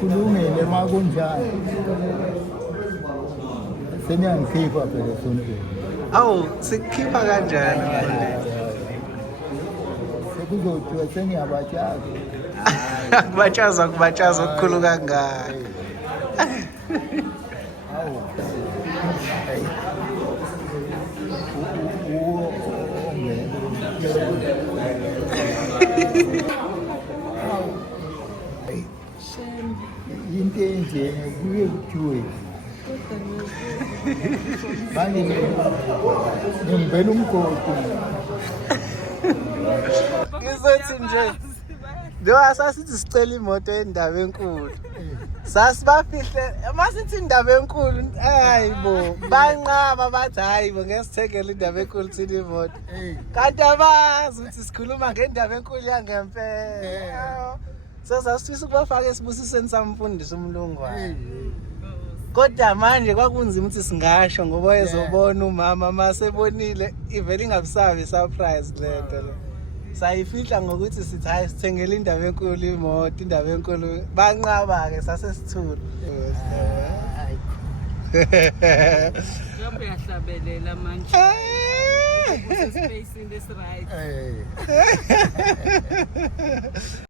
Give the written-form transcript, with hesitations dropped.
kulungile makunjani senyangikhipha phela esontweni Awu sikukhipha kanjani manje? sekuzothiwa sengiyabatshaza Kubatshaza okukhulu kangaka. awu into enjena kuye kuthiwe manje ngimbela umgodi Ngizothi nje njengoba sasithi sicela imoto yendaba enkulu. Sasibafihle masithi indaba enkulu hayibo banqaba bathi hayibo ngeke sithengele indaba enkulu thina imoto. Kanti abazi ukuthi sikhuluma ngendaba enkulu yangempela. Sasifisa ukubafaka esibusisweni samfundisi umlungwane. Kodwa manje kwakunzima ukuthi singasho ngoba ezobona umama masebonile ivele ingabisabi surprise lento le. Sayifihla ngokuthi sithi hayi sithengele indaba enkulu imoto indaba enkulu banqaba ke sasesithula. Ngabe yahlabelela manje. Space in this right.